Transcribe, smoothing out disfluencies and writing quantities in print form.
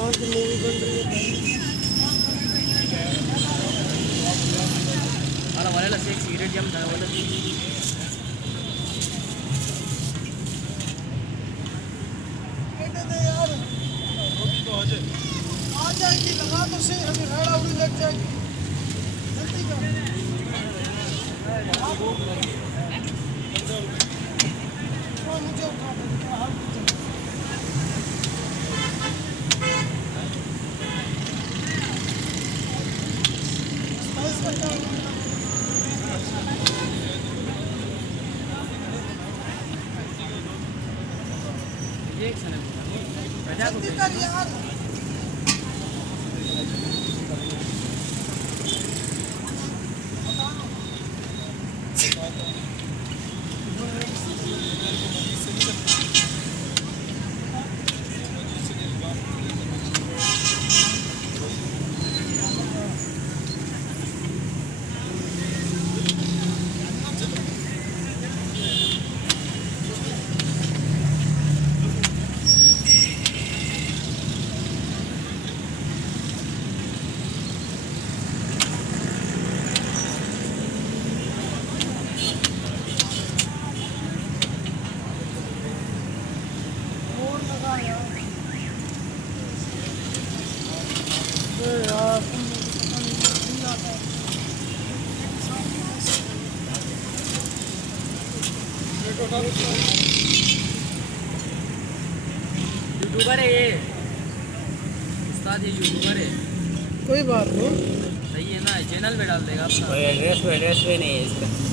कमाल की मूवी बन रही है। हमारे लसे एक सिगरेट जम था बोले यार आ जाएगी, लगा तो सही, हमें हेड़ा उड़ी लग जाएगी जल्दी कर। मुझे उठा देगा हर एक सने जल्दी कर यार। यूट्यूबर है ये उस्ताद, ये यूट्यूबर है। कोई बात नहीं, सही है ना, चैनल पे डाल देगा अपना। कोई एड्रेस भी नहीं है इसका।